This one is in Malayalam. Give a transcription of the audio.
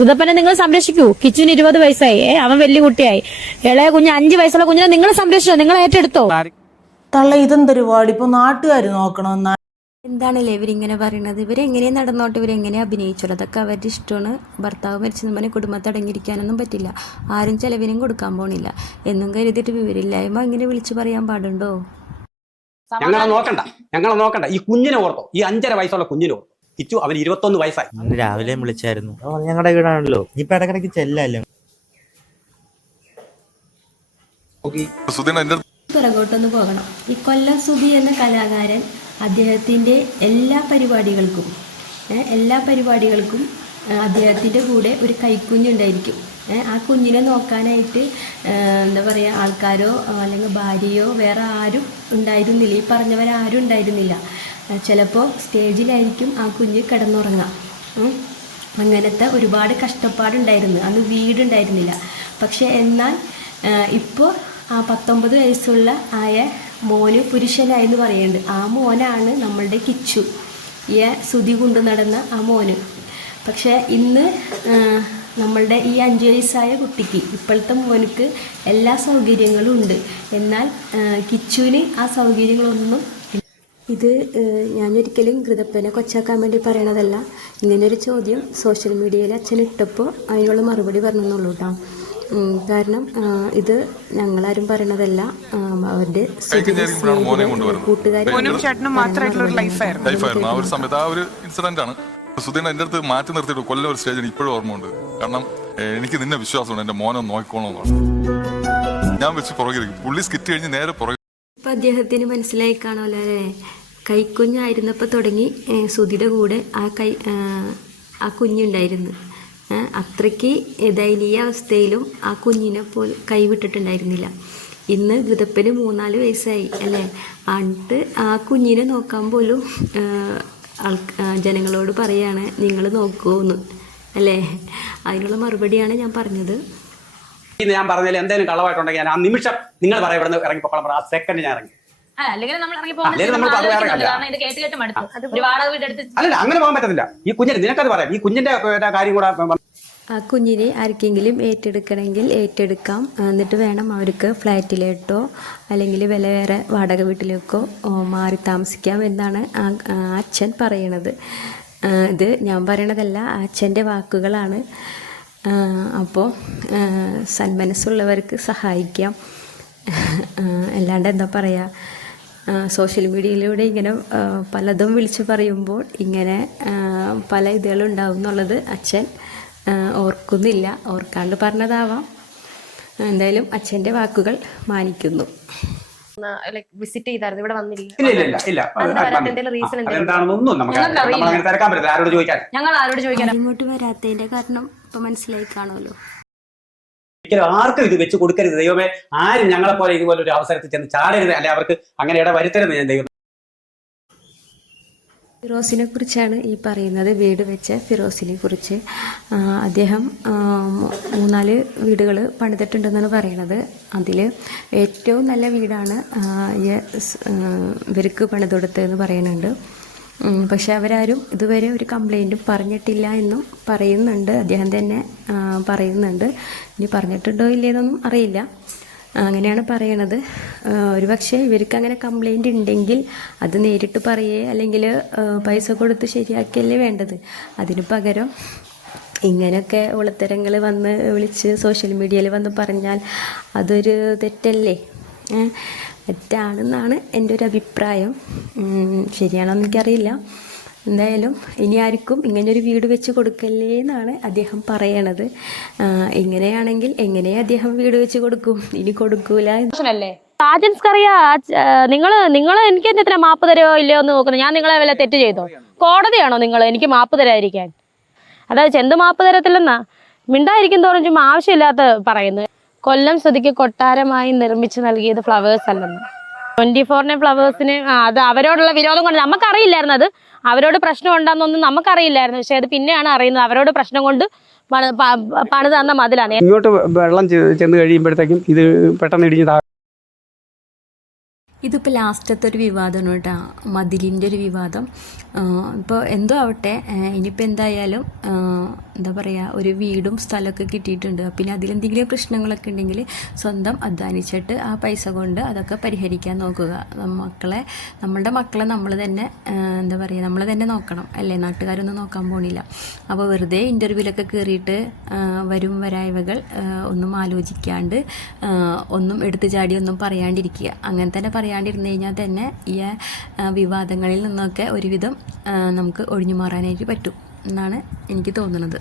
ഋതപ്പനെ നിങ്ങൾ സംരക്ഷിക്കൂ. കിച്ചുവിന് 20 വയസ്സായി, അവൻ വലിയ കുട്ടിയായി. ഇളയ കുഞ്ഞ് 5 വയസ്സുള്ള കുഞ്ഞിനെ നിങ്ങൾ സംരക്ഷിച്ചോ, നിങ്ങൾ ഏറ്റെടുത്തോ? തള്ള ഇതെന്തൊരുപാട് ഇപ്പൊ നാട്ടുകാർ നോക്കണമെന്നാ. എന്താണല്ലേ ഇവരിങ്ങനെ പറയണത്? ഇവരെങ്ങനെ നടന്നോട്ട്, ഇവരെങ്ങനെ അഭിനയിച്ചോളൂ, അതൊക്കെ അവരുടെ ഇഷ്ടമാണ്. ഭർത്താവ് മരിച്ചെന്ന് പറഞ്ഞാൽ കുടുംബത്തെ അടങ്ങിയിരിക്കാനൊന്നും പറ്റില്ല. ആരും ചെലവിനും കൊടുക്കാൻ പോണില്ല എന്നും കരുതിയിട്ട് വിവരമില്ലായ്മ ഇങ്ങനെ വിളിച്ചു പറയാൻ പാടുണ്ടോ? ഞങ്ങളെ നോക്കണ്ട. ഈ കുഞ്ഞിനെ ഓർത്തോ, ഈ 5.5 വയസ്സുള്ള കുഞ്ഞിനെ ഓർത്തോ. കിച്ചു അവന് 21 വയസ്സായി. അന്ന് രാവിലെ വിളിച്ചായിരുന്നു. ഞങ്ങളുടെ വീടാണല്ലോ, ഇപ്പൊ ഇടക്കിടക്ക് ചെല്ലല്ലോ. പിറകോട്ടൊന്ന് പോകണം. ഈ കൊല്ലം സുധി എന്ന കലാകാരൻ അദ്ദേഹത്തിൻ്റെ എല്ലാ പരിപാടികൾക്കും അദ്ദേഹത്തിൻ്റെ കൂടെ ഒരു കൈക്കുഞ്ഞുണ്ടായിരിക്കും. ആ കുഞ്ഞിനെ നോക്കാനായിട്ട് എന്താ പറയുക, ആൾക്കാരോ അല്ലെങ്കിൽ ഭാര്യയോ വേറെ ആരും ഉണ്ടായിരുന്നില്ല. ഈ പറഞ്ഞവരാരും ഉണ്ടായിരുന്നില്ല. ചിലപ്പോൾ സ്റ്റേജിലായിരിക്കും ആ കുഞ്ഞ് കിടന്നുറങ്ങുക. അങ്ങനത്തെ ഒരുപാട് കഷ്ടപ്പാടുണ്ടായിരുന്നു. അന്ന് വീടുണ്ടായിരുന്നില്ല. പക്ഷെ എന്നാൽ ഇപ്പോൾ ആ 19 വയസ്സുള്ള ആയ മോന് പുരുഷനായി എന്ന് പറയുന്നുണ്ട്. ആ മോനാണ് നമ്മളുടെ കിച്ചു, ഈ സുധി കൊണ്ടു നടന്ന ആ മോന്. പക്ഷേ ഇന്ന് നമ്മളുടെ ഈ 5 വയസ്സായ കുട്ടിക്ക്, ഇപ്പോഴത്തെ മോനക്ക് എല്ലാ സൗകര്യങ്ങളും ഉണ്ട്. എന്നാൽ കിച്ചുവിന് ആ സൗകര്യങ്ങളൊന്നും. ഇത് ഞാനൊരിക്കലും ഋതപ്പനെ കൊച്ചാക്കാൻ വേണ്ടി പറയണതല്ല. ഇങ്ങനൊരു ചോദ്യം സോഷ്യൽ മീഡിയയിൽ അച്ഛനിട്ടപ്പോൾ അതിനുള്ള മറുപടി പറഞ്ഞെന്നുള്ളൂ കേട്ടോ. കാരണം ഇത് ഞങ്ങളാരും പറയണതല്ല, അവരുടെ സുധീന എൻ്റെ അടുത്ത് മാറ്റി നിർത്തിയിട്ട് കൊല്ലം ഒരു സ്റ്റേജിന് ഇപ്പോഴും ഓർമ്മയുണ്ട്. കാരണം എനിക്ക് നിന്നെ വിശ്വാസമുണ്ട്, എൻ്റെ മോനെ നോക്കിക്കോണമെന്നാണ്. ഞാൻ വെച്ച് പുറകിരിക്കും, പുള്ളി സ്കിറ്റ് കഴിഞ്ഞ് നേരെ പുറകെ. ഇപ്പം അദ്ദേഹത്തിന് മനസ്സിലായി കാണുമല്ലോ അല്ലേ? കൈക്കുഞ്ഞായിരുന്നപ്പോൾ തുടങ്ങി സുധിയുടെ കൂടെ ആ കുഞ്ഞുണ്ടായിരുന്നു. അത്രയ്ക്ക് ദയനീയ അവസ്ഥയിലും ആ കുഞ്ഞിനെ കൈവിട്ടിട്ടുണ്ടായിരുന്നില്ല. ഇന്ന് ഋതപ്പന് 3-4 വയസ്സായി അല്ലേ? എന്നിട്ട് ആ കുഞ്ഞിനെ നോക്കാൻ പോലും ജനങ്ങളോട് പറയാണ് നിങ്ങൾ നോക്കുമെന്ന് അല്ലേ? അതിനുള്ള മറുപടിയാണ് ഞാൻ പറഞ്ഞത്. ഞാൻ പറഞ്ഞാൽ എന്തെങ്കിലും കളവായിട്ടുണ്ടെങ്കിൽ ഞാൻ ആ നിമിഷം നിങ്ങൾ പറയാം ഇവിടെ നിന്ന് ഇറങ്ങിപ്പോക്കണം. ആ സെക്കൻഡ് ഞാൻ ഇറങ്ങി. അല്ലെങ്കിൽ നമ്മൾ അല്ല, അങ്ങനെ പോകാൻ പറ്റത്തില്ല. ഈ കുഞ്ഞിന് നിനക്കത് പറയാം. ഈ കുഞ്ഞിന്റെ കാര്യം കൂടെ. ആ കുഞ്ഞിനെ ആർക്കെങ്കിലും ഏറ്റെടുക്കണമെങ്കിൽ ഏറ്റെടുക്കാം. എന്നിട്ട് വേണം അവർക്ക് ഫ്ലാറ്റിലേട്ടോ അല്ലെങ്കിൽ വേറെ വാടക വീട്ടിലേക്കോ മാറി താമസിക്കാം എന്നാണ് അച്ഛൻ പറയണത്. ഇത് ഞാൻ പറയണതല്ല, അച്ഛൻ്റെ വാക്കുകളാണ്. അപ്പോൾ സന്മനസ്സുള്ളവർക്ക് സഹായിക്കാം, അല്ലാണ്ട് എന്താ പറയുക. സോഷ്യൽ മീഡിയയിലൂടെ ഇങ്ങനെ പലതും വിളിച്ചു പറയുമ്പോൾ ഇങ്ങനെ പല ഇതുകളുണ്ടാവും എന്നുള്ളത് അച്ഛൻ ഓർക്കുന്നില്ല. ഓർക്കാണ്ട് പറഞ്ഞതാവാം. എന്തായാലും അച്ഛൻ്റെ വാക്കുകൾ മാനിക്കുന്നു. വിസിറ്റ് ചെയ്തായിരുന്നു, ഇവിടെ വന്നില്ല. ഇങ്ങോട്ട് വരാത്തതിന്റെ കാരണം ഇപ്പൊ മനസ്സിലായി കാണുമല്ലോ. ആർക്കും ഇത് വെച്ച് കൊടുക്കരുത് ദൈവമേ. ആരും ഞങ്ങളെ പോലെ ഇതുപോലെ ഒരു അവസരത്തിൽ ചെന്ന് ചാടരുത്, അല്ലെ അവർക്ക് അങ്ങനെ ഇടവരുത്തരുത് ഞാൻ ദൈവം. ഫിറോസിനെ കുറിച്ചാണ് ഈ പറയുന്നത്, വീട് വെച്ച ഫിറോസിനെ കുറിച്ച്. അദ്ദേഹം 3-4 വീടുകൾ പണിതിട്ടുണ്ടെന്നാണ് പറയണത്. അതിൽ ഏറ്റവും നല്ല വീടാണ് ഇവർക്ക് പണിതെടുത്തതെന്ന് പറയുന്നുണ്ട്. പക്ഷെ അവരാരും ഇതുവരെ ഒരു കംപ്ലൈൻറ്റും പറഞ്ഞിട്ടില്ല എന്നും പറയുന്നുണ്ട്. അദ്ദേഹം തന്നെ പറയുന്നുണ്ട്. ഇനി പറഞ്ഞിട്ടുണ്ടോ ഇല്ലേന്നൊന്നും അറിയില്ല, അങ്ങനെയാണ് പറയണത്. ഒരു പക്ഷേ ഇവർക്ക് അങ്ങനെ കംപ്ലൈൻറ്റ് ഉണ്ടെങ്കിൽ അത് നേരിട്ട് പറയേ അല്ലെങ്കിൽ പൈസ കൊടുത്ത് ശരിയാക്കിയല്ലേ വേണ്ടത്. അതിന് പകരം ഇങ്ങനെയൊക്കെ ഉളത്തരങ്ങൾ വന്ന് വിളിച്ച് സോഷ്യൽ മീഡിയയിൽ വന്ന് പറഞ്ഞാൽ അതൊരു തെറ്റല്ലേ? തെറ്റാണെന്നാണ് എൻ്റെ ഒരു അഭിപ്രായം. ശരിയാണോ എനിക്കറിയില്ല. എന്തായാലും ഇനി ആർക്കും ഇങ്ങനൊരു വീട് വെച്ച് കൊടുക്കല്ലേ എന്നാണ് അദ്ദേഹം പറയണത്. ഇങ്ങനെയാണെങ്കിൽ എങ്ങനെ അദ്ദേഹം വീട് വെച്ച് കൊടുക്കും? ഇനി കൊടുക്കൂല. ആജൻസ്കറിയാ, നിങ്ങൾ എനിക്ക് എത്ര മാപ്പ് തരുമോ ഇല്ലയോ എന്ന് നോക്കുന്നത്. ഞാൻ നിങ്ങളെ വല്ല തെറ്റ് ചെയ്തോ? കോടതിയാണോ നിങ്ങൾ എനിക്ക് മാപ്പ് തരാതിരിക്കാൻ? അതായത് എന്ത് മാപ്പ് തരത്തില്ലെന്നാ മിണ്ടായിരിക്കും തോറും ചുമ്മാ ആവശ്യമില്ലാത്ത പറയുന്നു. കൊല്ലം സുധിക്ക് കൊട്ടാരമായി നിർമ്മിച്ച് നൽകിയത് ഫ്ലവേഴ്സ് അല്ലെന്ന്. 24 ഫ്ലവേഴ്സിന് അത് അവരോടുള്ള വിരോധം കൊണ്ട് നമുക്കറിയില്ലായിരുന്നു. അത് അവരോട് പ്രശ്നം ഉണ്ടാകുന്നൊന്നും നമുക്കറിയില്ലായിരുന്നു. പക്ഷെ അത് പിന്നെയാണ് അറിയുന്നത്. അവരോട് പ്രശ്നം കൊണ്ട് പണിത് തന്ന മതിലാണ്. ഇങ്ങോട്ട് വെള്ളം ചെന്ന് കഴിയുമ്പോഴത്തേക്കും ഇത് പെട്ടെന്ന് ഇടിഞ്ഞ് ഇതിപ്പോൾ ലാസ്റ്റത്തെ ഒരു വിവാദമാണ് കേട്ടോ, മതിലിൻ്റെ ഒരു വിവാദം. ഇപ്പോൾ എന്തോ ആവട്ടെ, ഇനിയിപ്പോൾ എന്തായാലും എന്താ പറയുക, ഒരു വീടും സ്ഥലമൊക്കെ കിട്ടിയിട്ടുണ്ട്. പിന്നെ അതിലെന്തെങ്കിലും പ്രശ്നങ്ങളൊക്കെ ഉണ്ടെങ്കിൽ സ്വന്തം അധ്വാനിച്ചിട്ട് ആ പൈസ കൊണ്ട് അതൊക്കെ പരിഹരിക്കാൻ നോക്കുക. നമ്മളുടെ മക്കളെ നമ്മൾ തന്നെ എന്താ പറയുക, നമ്മൾ തന്നെ നോക്കണം അല്ലേ, നാട്ടുകാരൊന്നും നോക്കാൻ പോണില്ല. അപ്പോൾ വെറുതെ ഇൻ്റർവ്യൂവിലൊക്കെ കയറിയിട്ട് വരും വരായ്വകൾ ഒന്നും ആലോചിക്കാണ്ട് ഒന്നും എടുത്തു ചാടി ഒന്നും പറയാണ്ടിരിക്കുക. അങ്ങനെ തന്നെ പറയാണ്ടിരുന്നു കഴിഞ്ഞാൽ തന്നെ ഈ വിവാദങ്ങളിൽ നിന്നൊക്കെ ഒരുവിധം നമുക്ക് ഒഴിഞ്ഞു മാറാനായിട്ട് പറ്റും എന്നാണ് എനിക്ക് തോന്നുന്നത്.